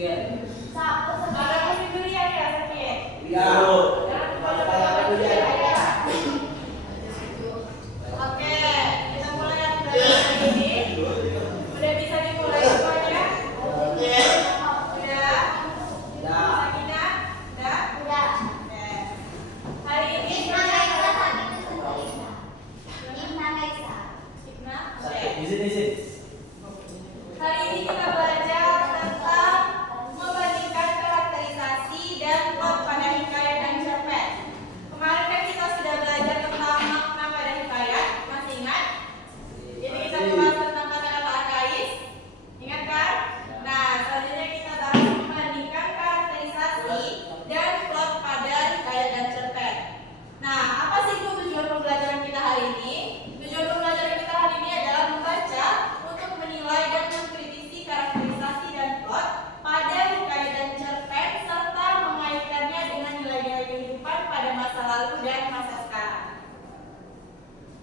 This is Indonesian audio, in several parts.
Ada musim durian ya, sakit. Iya. Oke, kita mulai yang pelajaran ini. Udah bisa dimulai semuanya? Udah? Sakinah? Udah? Oke. Hari ini Hikmah? Oke. Izin. Hari ini kita belajar tentang membandingkan karakterisasi dan plot pada hikayat dan cerpen. Kemarin kan kita sudah belajar tentang makna pada hikayat, masih ingat? Ini kita membahas tentang kata-kata arkais, ingat kan? Nah, selanjutnya kita bahas membandingkan karakterisasi dan plot pada hikayat dan cerpen. Nah, apa sih tujuan pembelajaran kita hari ini? Tujuan pembelajaran kita hari ini adalah membaca untuk menilai dan mengkritisi karakterisasi dan plot pada hikayat dan cerpen serta mengaitkannya dengan nilai-nilai kehidupan pada masa lalu dan masa sekarang.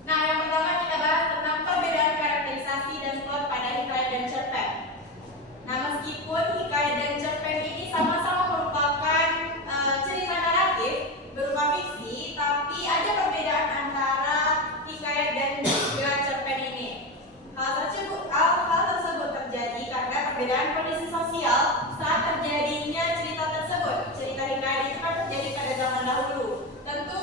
Nah, yang pertama kita bahas tentang perbedaan karakterisasi dan plot pada hikayat dan cerpen. Nah, meskipun hikayat dan cerpen ini sama-sama merupakan cerita naratif berupa fiksi, tapi ada perbedaan antara hikayat dan juga cerpen ini. Hal tersebut terjadi karena perbedaan kondisi sosial saat terjadinya cerita tersebut. Cerita hikayat itu kan terjadi pada zaman dahulu. Tentu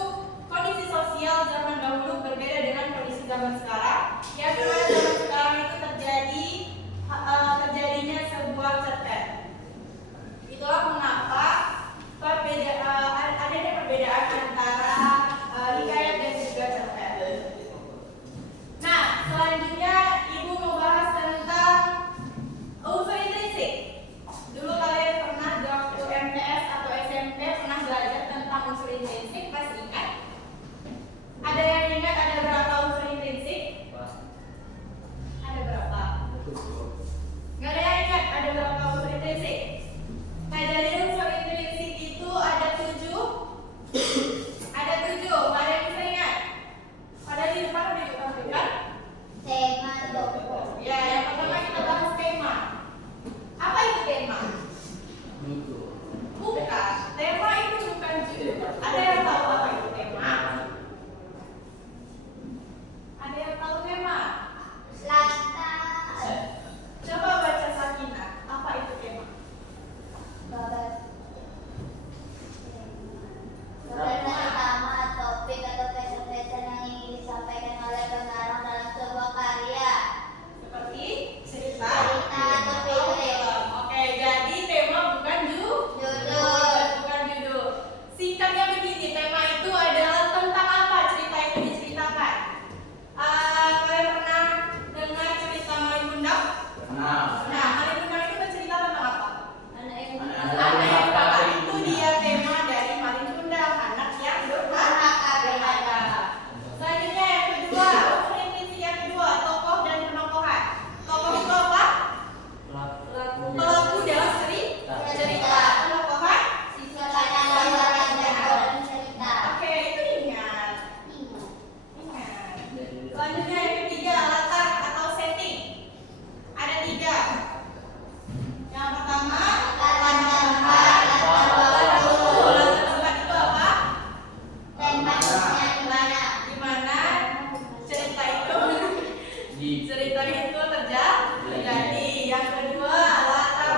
kondisi sosial zaman dahulu berbeda dengan kondisi zaman sekarang. Yang pada zaman sekarang itu terjadinya sebuah cerpen. Itulah mengapa adanya perbedaan antara hikayat dan juga cerpen. Nah, selanjutnya Ibu mau bahas tentang unsur intrinsik. Dulu kalian pernah waktu MTS atau SMP pernah belajar tentang unsur intrinsik, pasti ingat? Ada yang ingat ada berapa unsur intrinsik? Ada berapa? Nggak ada yang ingat ada berapa unsur intrinsik? Nah, jadi unsur intrinsik itu ada 7. Ada 7. Ada yang bisa ingat? Ada di depan udah ditampilkan? Ya, yang pertama kita bahas tema. Apa itu tema? Bukan. Tema itu bukan judul. Ada yang tahu apa itu tema? Ada yang tahu tema? Coba baca Sakinah. Apa itu tema? Topik atau pesan-pesan yang ingin disampaikan oleh pengarang dalam sebuah karya. Seperti cerita Cerita atau film. Oke, jadi tema bukan Judul. bukan judul. Singkatnya begini, tema itu adalah tentang apa cerita itu diceritakan. Kalian pernah dengar cerita Malin Kundang? Nah, Malin Kundang itu bercerita tentang apa? Anak yang Anak yang durhaka. Itu dia tema dari Malin Kundang, anak yang durhaka. Selanjutnya yang kedua, unsur intrinsik yang kedua, tokoh dan penokohan. Tokoh itu apa? Pelaku dalam cerita. Penokohan? siswa yang dalam cerita. Oke, itu ingat. Selanjutnya yang ketiga, latar atau setting. Ada 3. Yang pertama, latar tempat. Latar tempat itu apa? Tempatnya di mana? Di mana cerita itu terjadi. Yang kedua, latar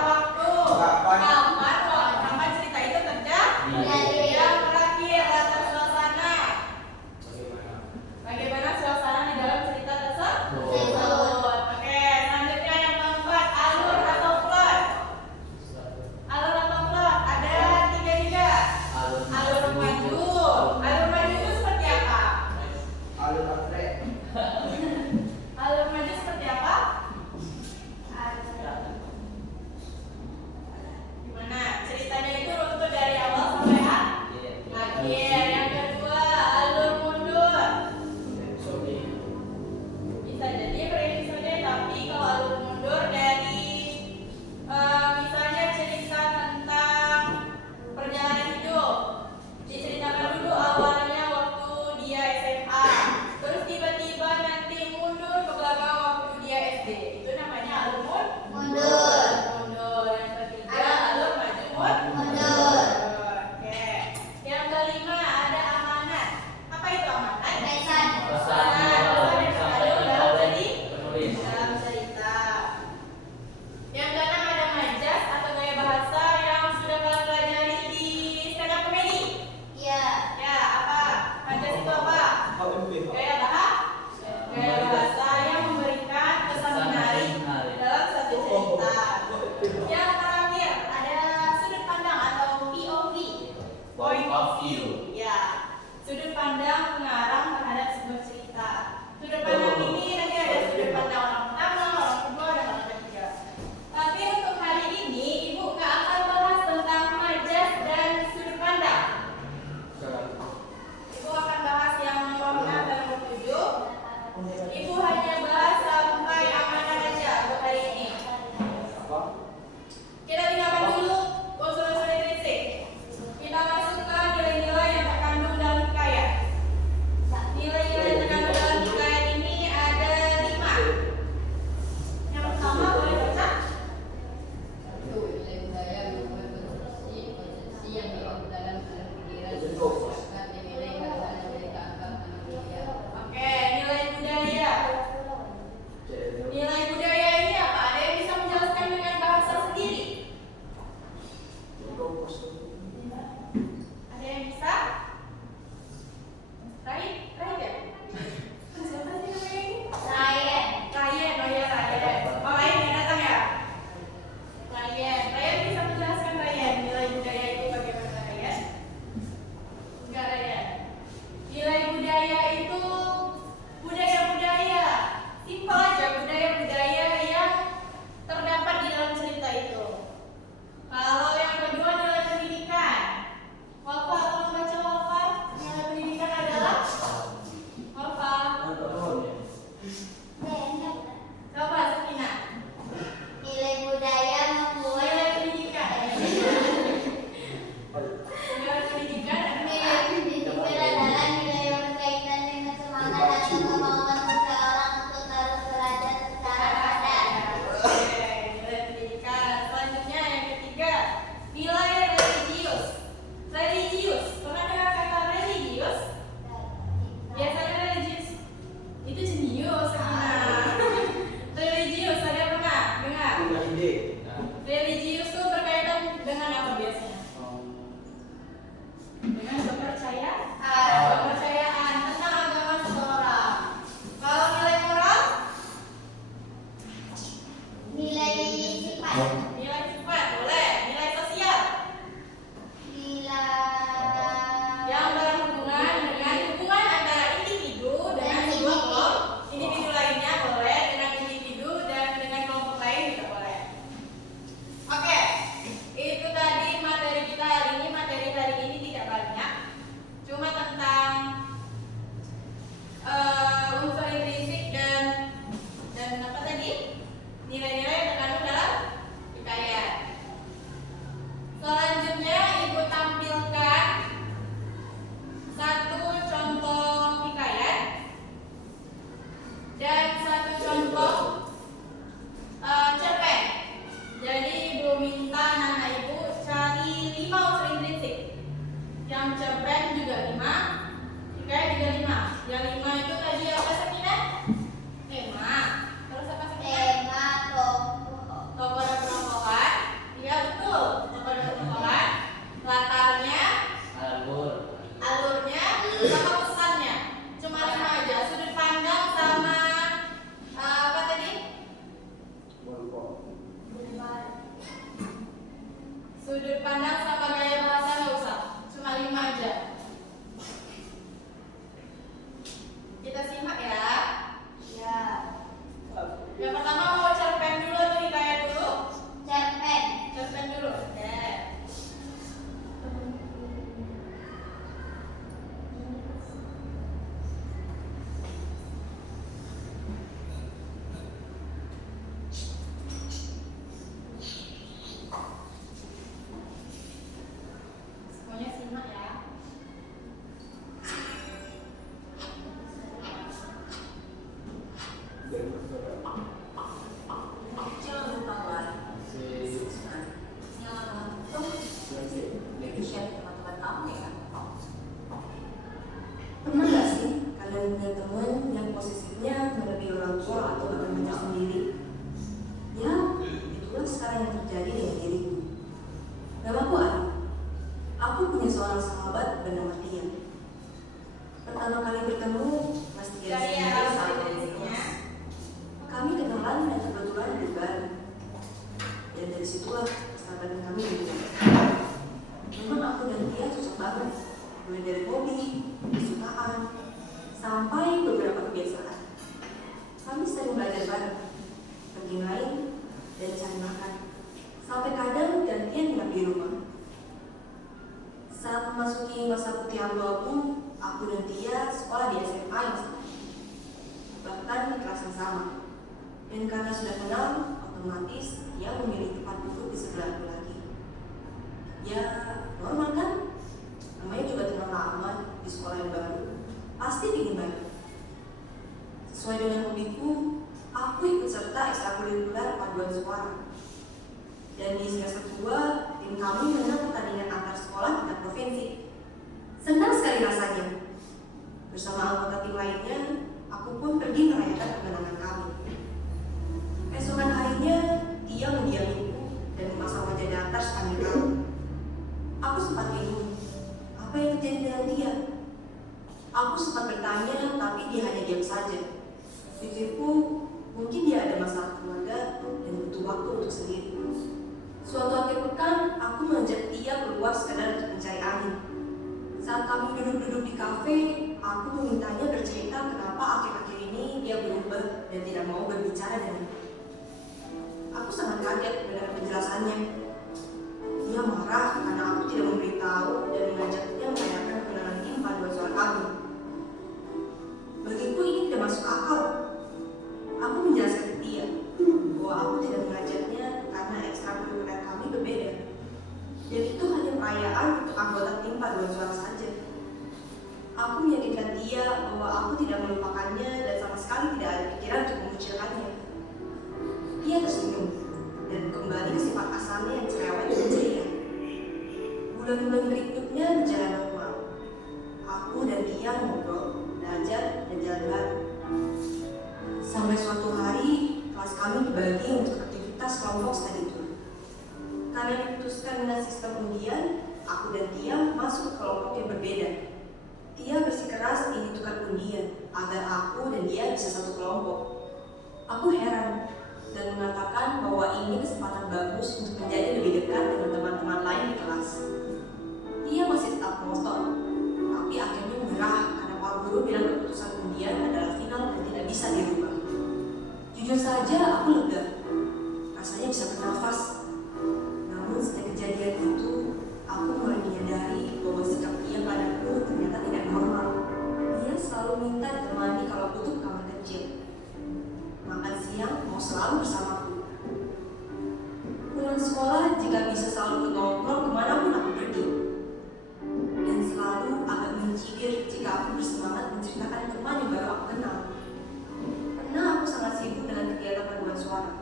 Ryan bisa menjelaskan Ryan nilai budaya itu bagaimana Ryan? Enggak Ryan. Nilai budaya itu budaya-budaya. Simpel aja budaya-budaya yang terdapat di dalam cerita itu. Kalau yang kedua nilai pendidikan. Wafa, tolong baca Wafa. Nilai pendidikan adalah Wafa. Coba Sakina. Nilai budaya membuat Nilai pendidikan. Nilai pendidikan nilai pendidikan adalah nilai yang berkaitan dengan semangat dan kemauan seseorang untuk terus belajar secara sadar. Oke, nilai pendidikan. Selanjutnya yang ketiga, nilai religius. Religius. Pernah dengar kata religius? Biasanya religius itu jenius, Sakina. Religius ada pernah dengar? Religius itu berkaitan dengan apa biasanya? Dengan kepercayaan. Kepercayaan tentang agama seseorang. Kalau nilai moral, Nilai sifat. nilai sifat boleh. Nilai sosial Nilai yang berhubungan dengan hubungan antara individu dengan sebuah kelompok. Individu lainnya boleh, dengan individu dan dengan kelompok lain juga boleh. Oke, itu tadi materi kita hari ini. Materi hari ini tidak banyak, cuma tentang unsur intrinsik dan apa tadi? Nilai-nilai yang terkandung dalam hikayat. Selanjutnya ibu tampilkan satu contoh hikayat dan satu contoh cerpen. Jadi ibu minta anak ibu cari 5 unsur intrinsik. Yang cerpen juga 5, hikayat juga 5. Yang 5 itu tadi apa Sakina? Tema. Terus apa Sakina? tema tokoh. Tokoh dan pentokohan. Iya betul. Tokoh dan pentokohan. Latarnya, alurnya, sama pesannya. Cuma 5 aja. Sudut pandang sama apa tadi? Sudut pandang sama gaya bahasa nggak usah. Cuma 5 aja. Kita simak ya. Ya. Yang pertama mau cerpen dulu atau hikayat dulu? Cerpen. Cerpen dulu. Oke. Semuanya simak ya. Kecil lupalah. Itu share teman-teman kamu ya. Pernah nggak sih kalian punya teman yang posisinya melebihi orang tua atau bahkan pacar sendiri? Ya, itulah sekarang yang terjadi dengan diriku. Namaku Ari. Aku punya seorang sahabat bernama Tia. Pertama kali bertemu, Mas Tia Dari sendiri arah saat dari di sini ya. kelas. Kami kenalan dan kebetulan berbareng. Dan dari situlah persahabatan kami dimulai. Memang aku dan dia cocok banget, mulai dari hobi, kesukaan, sampai beberapa kebiasaan. Kami sering belajar bareng, pergi main, dan cari makan. Sampai kadang gantian nginep di rumah. Saat memasuki masa putih abu-abu, aku dan dia sekolah di SMA yang sama, bahkan di kelas yang sama. Dan karena sudah kenal, otomatis dia memilih tempat duduk di sebelahku lagi. Ya, normal kan? Namanya juga kenal lama di sekolah yang baru, pasti ingin baik. Sesuai dengan hobiku, aku ikut serta ekstrakurikuler paduan suara. Dan di semester 2, tim kami menang pertandingan antar sekolah tingkat provinsi. Senang sekali rasanya. Bersama anggota tim lainnya, aku pun pergi merayakan kemenangan kami. Esokan harinya, dia mendiamiku dan memasang wajah datar sepanjang kami. Aku sempat bingung, apa yang terjadi dengan dia? Aku sempat bertanya, tapi dia hanya diam saja. Pikirku, mungkin dia ada masalah keluarga dan butuh waktu untuk sendiri. Aku memintanya bercerita kenapa akhir-akhir ini dia berubah dan tidak mau berbicara denganku. Aku sangat kaget mendengar penjelasannya. Dia marah karena aku tidak memberitahu dan mengajaknya merayakan kemenangan tim paduan suara kami. Bagiku ini tidak masuk akal. Aku menjelaskan ke dia bahwa aku tidak mengajaknya karena ekstrakurikuler kami berbeda. Dan itu hanya perayaan untuk anggota tim paduan suara saja. Aku meyakinkan dia bahwa aku tidak melupakannya dan sama sekali tidak ada pikiran untuk mengucilkannya. Dia tersenyum dan kembali ke sifat asalnya yang cerewet dan ceria. Bulan-bulan berikutnya berjalan normal. Aku dan dia ngobrol, belajar, dan jalan bareng. Sampai suatu hari, kelas kami dibagi untuk aktivitas kelompok study tour. Karena diputuskan dengan sistem undian, aku dan dia masuk ke kelompok yang berbeda. Dia bersikeras ingin tukar undian agar aku dan dia bisa satu kelompok. Aku heran dan mengatakan bahwa ini kesempatan bagus untuk menjadi lebih dekat dengan teman-teman lain di kelas. Dia masih tetap ngotot, tapi akhirnya menyerah karena Pak Guru bilang keputusan undian adalah final dan tidak bisa dirubah. Jujur saja aku lega, rasanya bisa bernafas. Namun sejak kejadian itu, aku mulai menyadari bahwa sikap dia padaku ternyata tidak normal. Dia selalu minta ditemani kalau butuh kamar kecil. Makan siang mau selalu bersamaku. Pulang sekolah jika bisa selalu nongkrong kemanapun aku pergi. Dan selalu agak mencibir jika aku bersemangat menceritakan teman yang baru aku kenal. Karena aku sangat sibuk dengan kegiatan paduan suara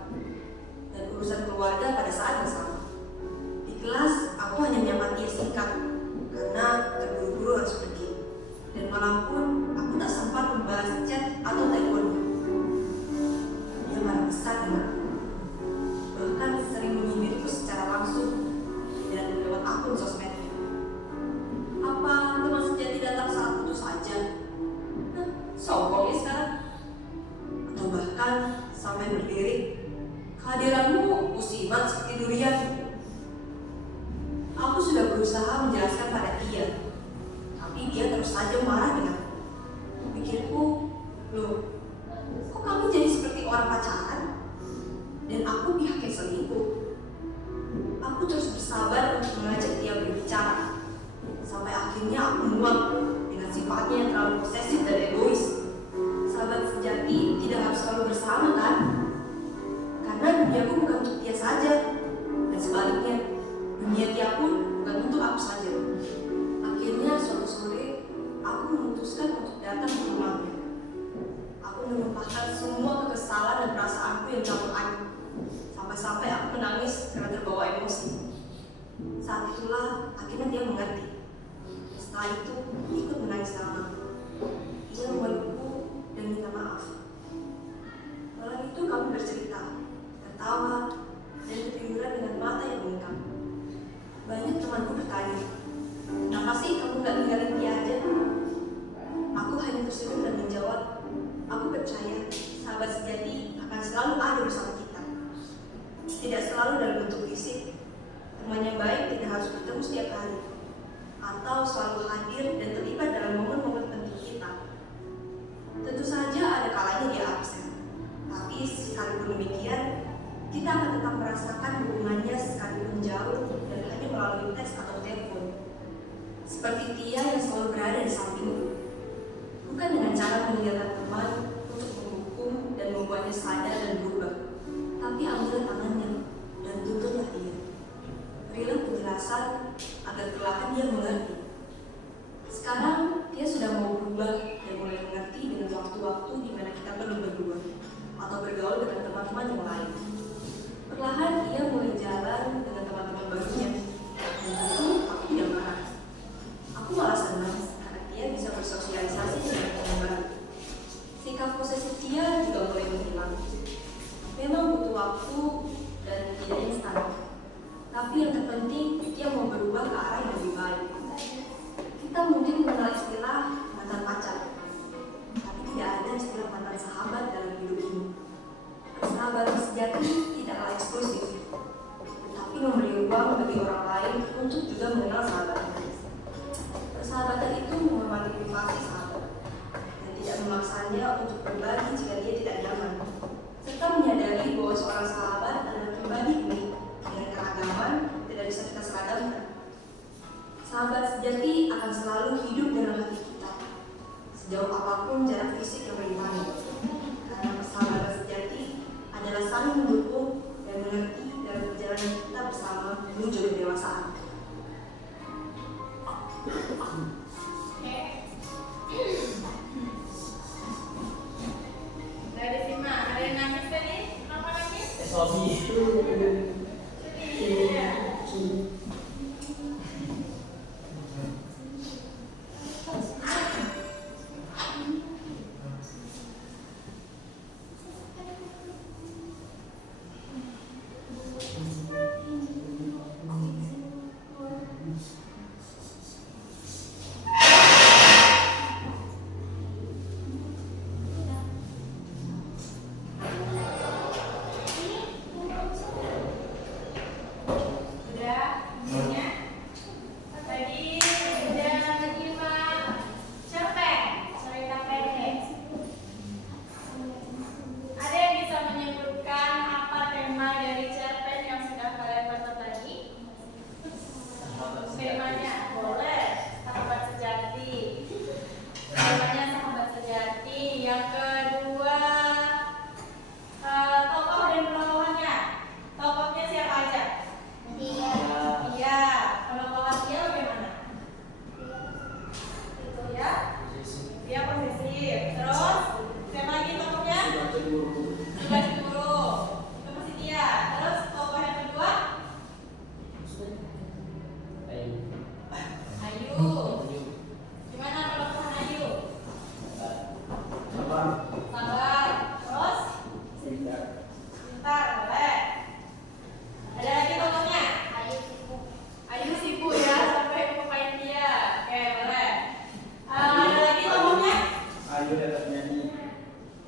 dan urusan keluarga pada saat yang sama. Di kelas aku hanya menyapa dia singkat karena terburu-buru harus pergi. Dan malam pun aku tak sempat membahas chat atau teleponnya. Dia marah besar denganku, bahkan sering menyindirku secara langsung dan lewat akun sosmednya. Apa teman sejati datang saat putus saja? Sombong ya sekarang? Atau bahkan sampai berlirik, kehadiranmu musiman seperti durian. Aku sudah berusaha menjelaskan pada dia, tapi dia terus saja marah denganku. Pikirku, loh, kok kamu jadi seperti orang pacaran? Dan aku pihak yang selingkuh. Aku terus bersabar untuk mengajak dia berbicara. Sampai akhirnya aku muak dengan sifatnya yang terlalu posesif dan egois. Sahabat sejati tidak harus selalu bersama kan? Karena duniaku bukan untuk dia saja. Dan sebaliknya, dunia dia pun bukan untuk aku saja. Akhirnya suatu sore, aku memutuskan untuk datang ke rumahnya. Aku menumpahkan semua kekesalan dan perasaanku yang campur aduk. Sampai-sampai aku menangis karena terbawa emosi. Saat itulah akhirnya dia mengerti. Setelah itu ikut menangis sama aku. Ia memelukku dan minta maaf. Malam itu kami bercerita, tertawa, dan ketiduran dengan mata yang bengkak. Banyak temanku bertanya, kenapa sih kamu gak tinggalin dia aja? Aku hanya tersenyum dan menjawab, aku percaya sahabat sejati akan selalu ada bersama kita. Tidak selalu dalam bentuk fisik. Teman yang baik tidak harus bertemu setiap hari, atau selalu hadir dan terlibat dalam momen-momen penting kita. Tentu saja ada kalanya dia absen, tapi sekalipun demikian, kita akan tetap merasakan hubungannya sekalipun jauh dan hanya melalui teks atau telepon. Seperti dia yang selalu berada di sampingku. Bukan dengan cara meninggalkan teman untuk menghukum dan membuatnya sadar dan berubah, tapi ambil tangannya dan tuntunlah dia. Berilah penjelasan agar perlahan dia mengerti. Sekarang dia sudah mau berubah dan mulai mengerti dengan waktu-waktu di mana kita perlu berdua atau bergaul dengan teman-teman yang lain. Perlahan ia mulai jalan dengan teman-teman barunya. Dan tentu aku tidak marah. Aku malah senang karena dia bisa bersosialisasi dengan teman baru. Sikap posesif dia juga mulai menghilang. Memang butuh waktu dan tidak instan. Tapi yang terpenting dia mau berubah ke arah yang lebih baik. Kita mungkin mengenal istilah mantan pacar, tapi tidak ada istilah mantan sahabat dalam hidup ini. Persahabatan sejati tidaklah eksklusif, tetapi memberi ruang bagi orang lain untuk juga mengenal sahabatnya. Persahabatan itu menghormati privasi sahabat, bahwa seorang sahabat adalah pribadi unik dengan keragaman tidak bisa kita seragamkan. Sahabat sejati akan selalu hidup dalam hati kita, sejauh apapun jarak fisik yang merintangi. Karena persahabatan sejati adalah saling mendukung dan mengerti dalam perjalanan kita bersama menuju kedewasaan. Dari Sima, ada yang nangis tadi? Kenapa nangis? Sobi. Iya. Udah, semuanya? Tadi udah menyimak cerpen, cerita pendek. Ada yang bisa menyebutkan apa tema dari cerpen yang sudah kalian baca tadi? Temanya boleh, sahabat sejati. Temanya sahabat sejati. Yang kedua, tokoh dan penokohannya. Tokohnya siapa aja? Iya, penokohan dia bagaimana? Ya, dia posesif. Terus, siapa lagi tokohnya? Suka cemburu. Itu masih dia. Terus tokoh yang kedua? Ayu. Gimana penokohan Ayu? Sabar. Terus? Pintar, boleh. Ada lagi tokohnya? Ayu sibuk ya, sampai melupain dia. Oke, boleh. Ada lagi tokohnya?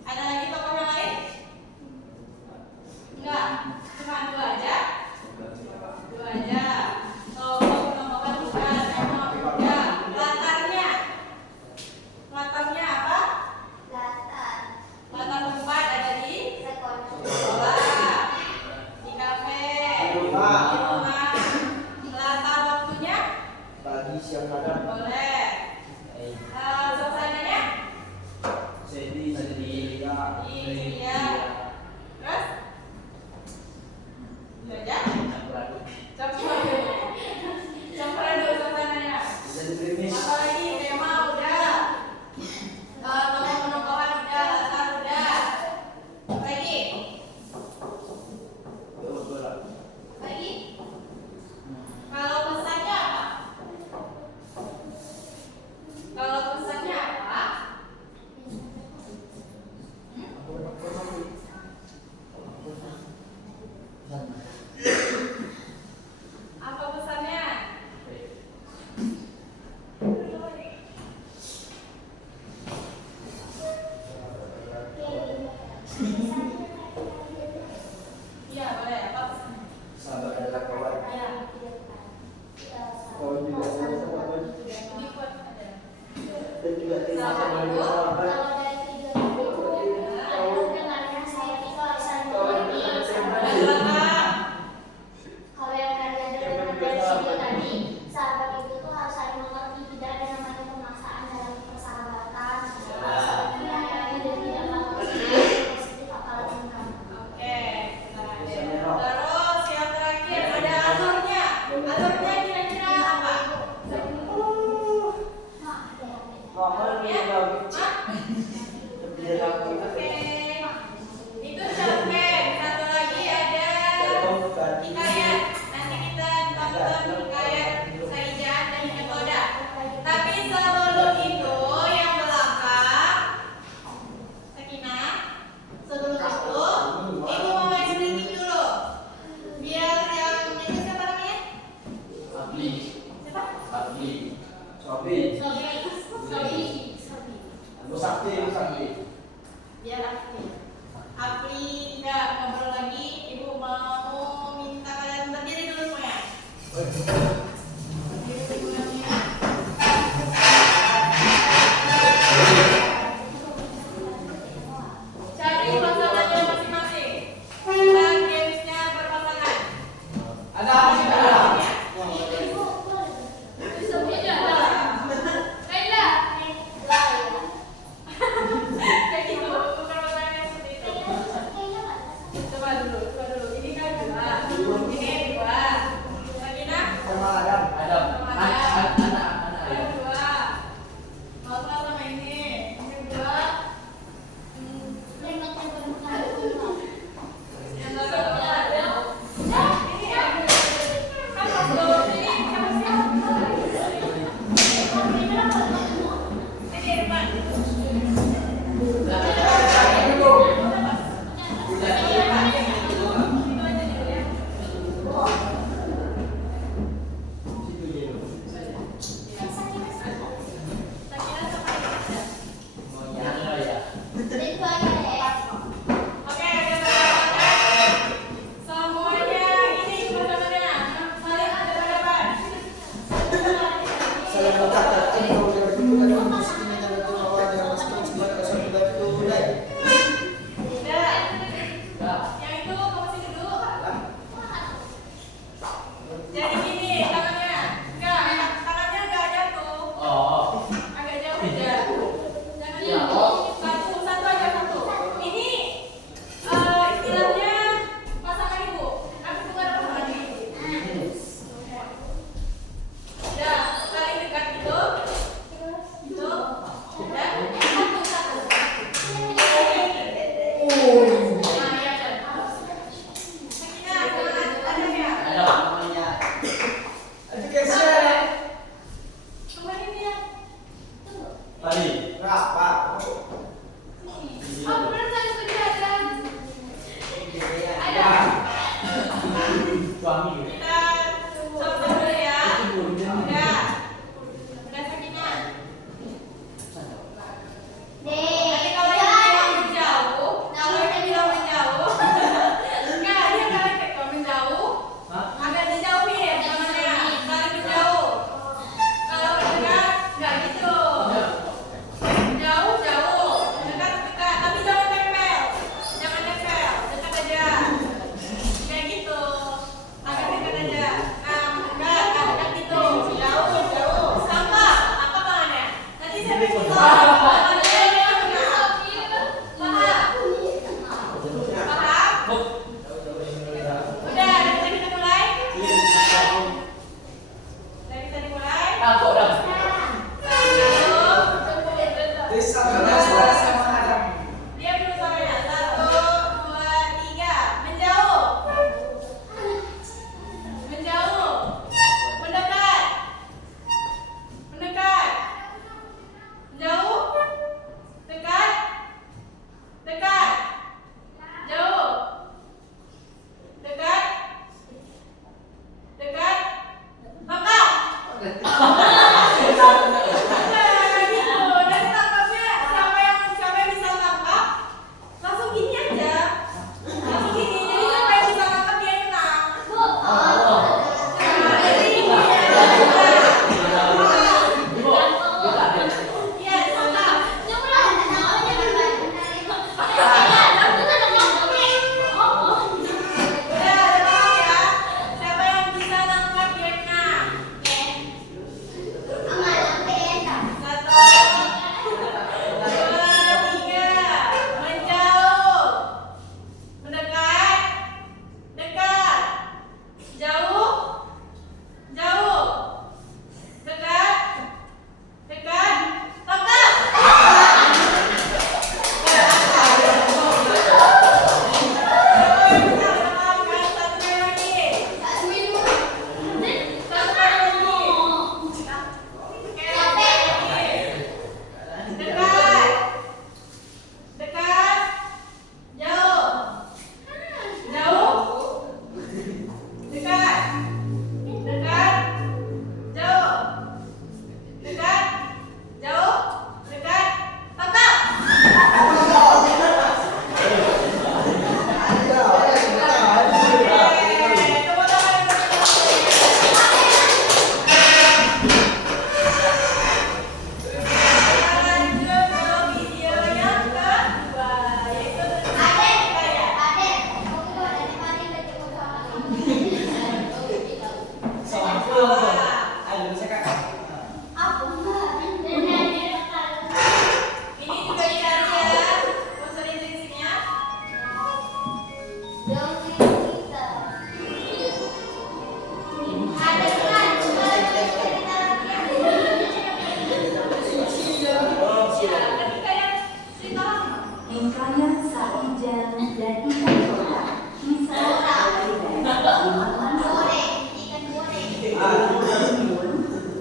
Ada lagi tokoh yang lain? Enggak, cuma dua aja. Dua aja. Tokoh penokohan juga, tema juga. Latarnya? Latarnya apa? Latar tempat ada di sekolah, di kafe, di rumah. Latar waktunya? Pagi, siang, kadang. Boleh. Suasananya? Iya. Terus? Itu aja? Campuran dulu suasananya. Apa lagi? Tema udah. Tokoh penokohan udah, latar udah. Lagi? Lagi? Kalau pesannya apa? Kalau pesannya apa? Apa pesannya? Iya, boleh. Apa pesannya? Sahabat adalah kawan. Iya. Kawan juga adalah sahabat. Ini buat ada. Dan juga tidak Sahabat sama itu? dengan sahabat. Ada lengkap. Kalau yang kalian dengar dari video tadi, sahabat itu tuh harus saling mengerti, tidak ada namanya pemaksaan dalam persahabatan. Sebenarnya dan tidak melakukan positif apalagi kamu. Oke, terus yang terakhir ada alurnya. Alurnya kira-kira apa? Mahal dia bagus. Dia laku. Oke, itu cerpen. Satu lagi ada hikayat. Nanti kita tonton hikayat Saijah dan Metoda. Tapi sebelum itu yang belakang, Sakinah. Sebelum itu, ibu mau main sedikit dulu. Biar yang itu siapa namanya? Siapa? Sakti. Biar aktif. Apli nggak ngobrol lagi, ibu mau minta kalian berdiri dulu semuanya. Berdiri semuanya. Cari pasangannya masing-masing. Kita stop dulu ya. Udah Sakinah. Nanti kalau yang bilang menjauh, kalau yang bilang menjauh, enggak dia kalau menjauh, agak dijauhin tangannya, saling menjauh. Kalau mendekat, enggak gitu. Jauh, dekat, tapi jangan nempel, dekat aja, kayak gitu, agak dekat aja. Dekat gitu, jauh, sama, apa tangannya? Nanti saya bikin Paham? Udah, dari kita mulai? Dari kita dimulai? Diam dulu suaranya. 1, 2, 3. Menjauh. Menjauh. Mendekat. Mendekat. Jauh. Dekat. Dekat. Jauh. Dekat. Dekat. Tangkap. Dan tangkapnya siapa yang bisa tangkap langsung gini aja, langsung gini. Jadi siapa yang bisa tangkap dia yang menang. Iya, tangkap. Udah, tangkap ya. Siapa yang bisa tangkap dia yang menang. 1, 2, 3. Menjauh. Mendekat. Dekat. Jauh. Dekat. Tangkap. Satu kali lagi. Dekat. Jauh. Dekat. Jauh. Dekat. Tangkap. Lanjut ke video yang kedua, yaitu tentang kaya. Ini juga dicari ya unsur intrinsiknya. Ketika yang cerita lama. Hikayat Sa'ijan dan ikan soda. Kisah dari Kalimantan Timur.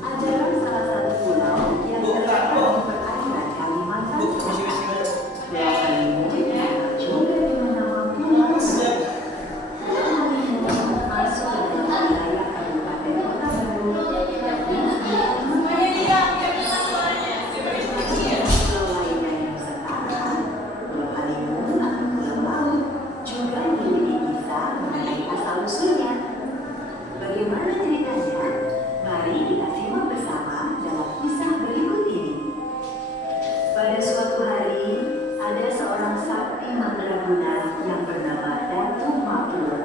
Ajaran salah satu pulau yang terletak di perairan Kalimantan Selatan. Pulau ini juga dengan nama Pulau Sep. Pulau ini masuk ke dalam wilayah Kabupaten Kota Baru. Semuanya diam, biar dengar suaranya. Pulau lainnya yang setara, Pulau Halimun atau Pulau Laut, juga memiliki kisah mengenai asal-usulnya. Bagaimana ceritanya? Mari kita simak bersama dalam kisah berikut ini. Pada suatu hari, ada seorang sakti mandraguna yang bernama Datuk Makhluk.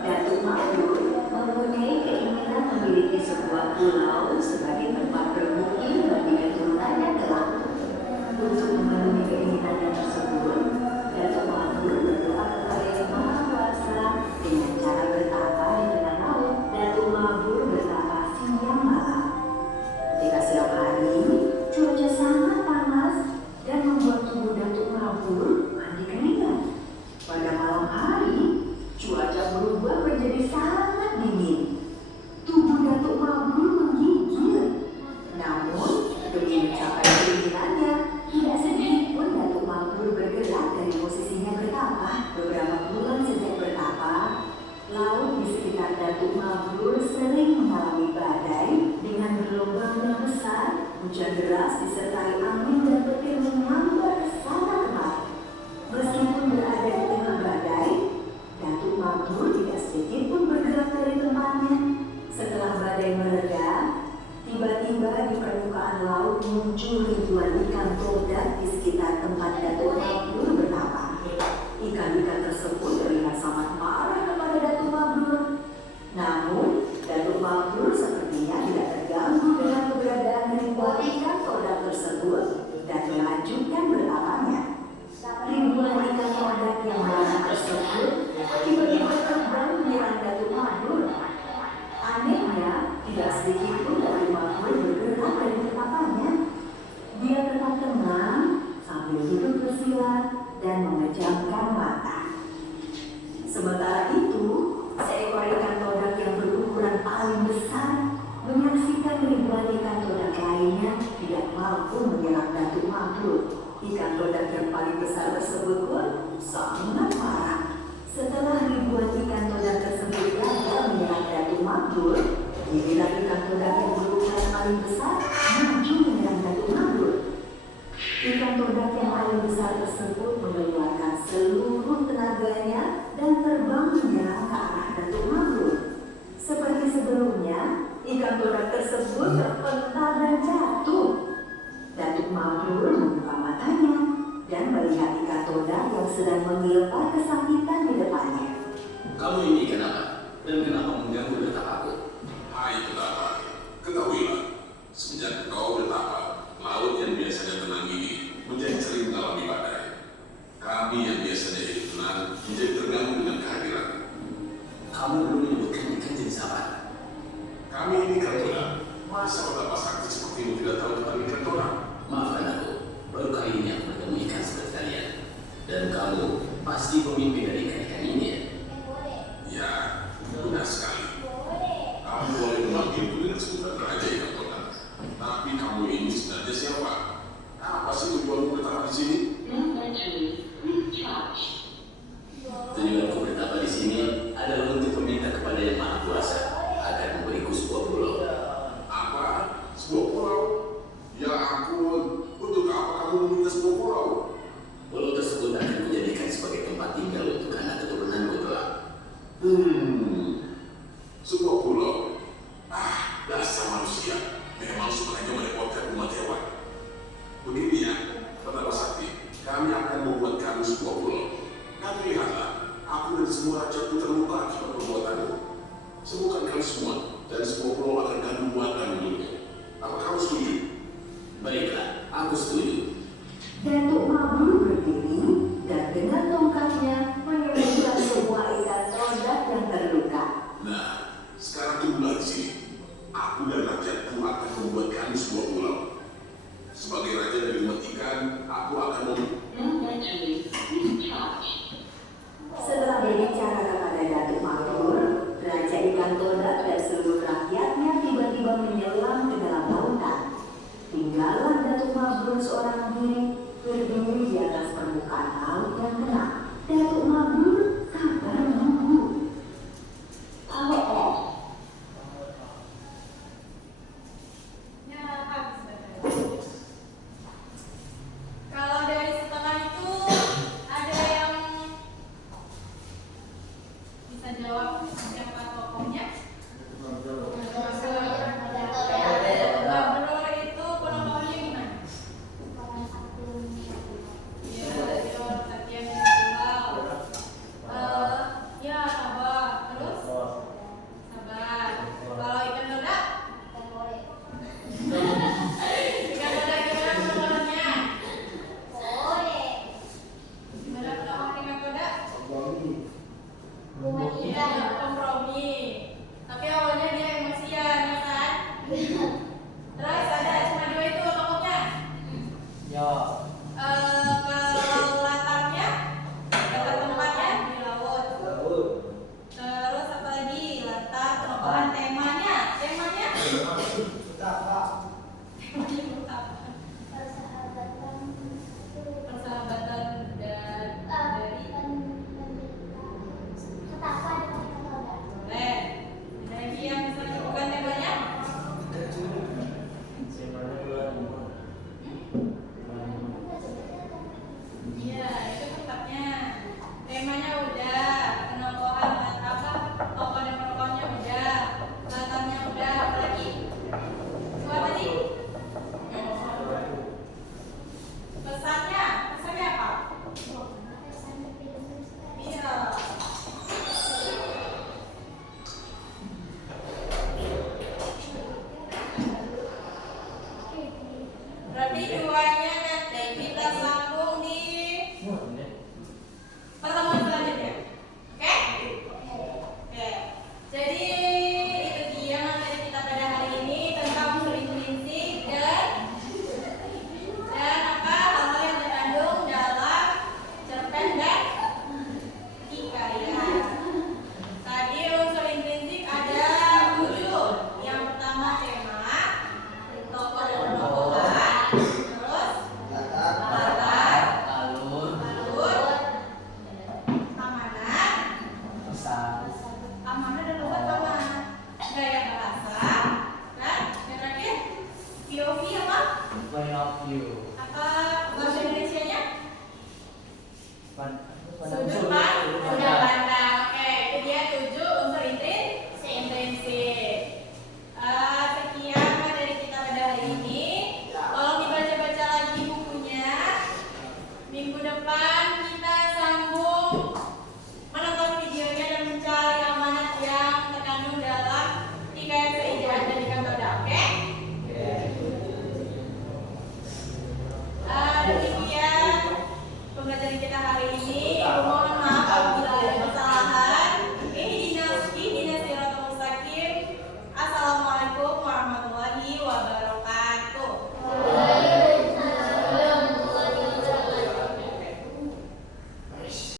Datuk Makhluk mempunyai keinginan memiliki sebuah pulau sebagai tempat bermukim bagi keturunannya kelak. Untuk memenuhi keinginannya tersebut, Datuk Makhluk berdoa kepada Yang Maha Kuasa dengan cara bertapa di tengah laut. Datuk Makhluk bertapa siang malam. Ketika siang hari, cuaca sangat panas dan membuat tubuh Datuk Makhluk mandi keringat. Pada malam hari, cuaca berubah menjadi sangat dingin. Tubuh Datuk Makhluk menggigil. Namun Mabrur sering mengalami badai dengan gelombang yang besar, hujan deras disertai angin dan petir menyambar sana kemari. Meskipun berada di tengah badai, Datuk Mabrur tidak sedikit pun bergerak dari tempatnya. Setelah badai mereda, tiba-tiba di permukaan laut muncul ribuan ikan todak di sekitar tempat Datuk Mabrur bernama. Ikan-ikan tersebut terlihat sangat marah kepada Datuk Mabrur. Namun, Datuk Mabrur sepertinya tidak terganggu dengan keberadaan ribuan ikan todak tersebut dan melanjutkan berlapannya. Ribuan ikan todak yang marah tersebut tiba-tiba terbang menyerang Datuk Mabrur. Anehnya, tidak sedikit pun Datuk Mabrur bergerak dari tetapannya. Dia tetap tenang sambil duduk bersila dan memejamkan mata. Sementara itu, seekor ikan todak yang berukuran paling besar menyaksikan ribuan ikan todak lainnya tidak mampu menyerang Datuk Mabrur. Ikan todak yang paling besar tersebut pun sangat marah. Setelah ribuan ikan todak tersebut gagal menyerang Datuk Mabrur, giliran ikan todak yang berukuran paling besar maju menyerang Datuk Mabrur. Ikan todak yang paling besar tersebut mengeluarkan seluruh tenaganya dan terbang menyerang ke arah Datuk Mabrur. Seperti sebelumnya, ikan todak tersebut terpental dan jatuh. Datuk Mabrur membuka matanya dan melihat ikan todak yang sedang menggelepar kesakitan di depannya. Kamu ini kenapa? Dan kenapa mengganggu letak aku? Hai petapa, ketahuilah, semenjak kau bertapa, laut yang biasanya tenang ini menjadi sering mengalami badai. Kami yang biasanya hidup tenang menjadi terganggu dengan kehadiran. Kamu belum menyebutkan ikan jenis apa? Kami ini Kartona. Masa betapa sakti sepertimu tidak tahu tentang ikan tona? Maafkan aku, baru kali ini aku bertemu ikan seperti kalian. Dan kamu pasti pemimpin dari ikan-ikan ini ya? Ya, benar sekali. Kamu boleh memanggilku dengan sebutan Raja Ikan Tona. Tapi kamu ini sebenarnya siapa? Apa sih tujuanmu bertahan di sini? Tujuanku bertapa di sini adalah untuk meminta kepada Yang Maha Kuasa agar memberiku sebuah pulau. Apa? Sebuah pulau? Ya ampun, untuk apa kamu meminta sebuah pulau? Pulau tersebut akan kujadikan sebagai tempat tinggal untuk anak keturunanku kelak. Sebuah pulau? Ah, dasar manusia. Memang sukanya merepotkan umat hewan. Begini ya, Petapa Sakti, kami akan membuat kamu sebuah pulau. Kami lihatlah, aku dan semua rakyatku terluka akibat perbuatanmu. Sembuhkan kami semua, dan sebuah pulau akan kami buatkan untukmu. Apa kamu setuju? Baiklah, aku setuju. Datuk Mabrur berdiri dan dengan tongkatnya menyembuhkan semua ikan todak yang terluka. Nah, sekarang tunggulah di sini. Aku dan rakyatku akan membuat kamu sebuah pulau. Sebagai raja dari umat ikan, aku akan Setelah berbicara kepada Datuk Mabrur, Raja Ikan Todak